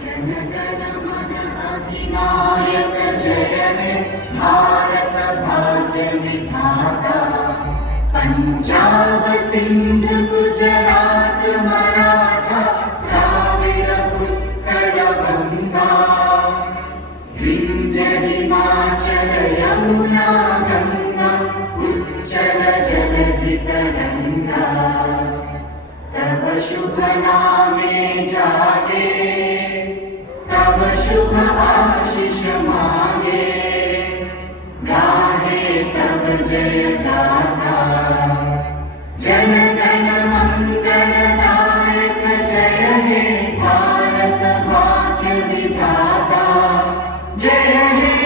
जनगण मन अधिनायक जय हे भारत भाग्य विधाता। पंजाब सिंध गुजरात मराठा द्राविड उत्कल गंगा। विंध्य हिमाचल यमुना गंगा उच्चल जलधि तरंगा। तव शुभ नामे जागे तव शुभ आशीष मांगे। गाहे तव जय गाथा जन गण मंगल दायक जय हे भारत भाग्य विधाता। जय हे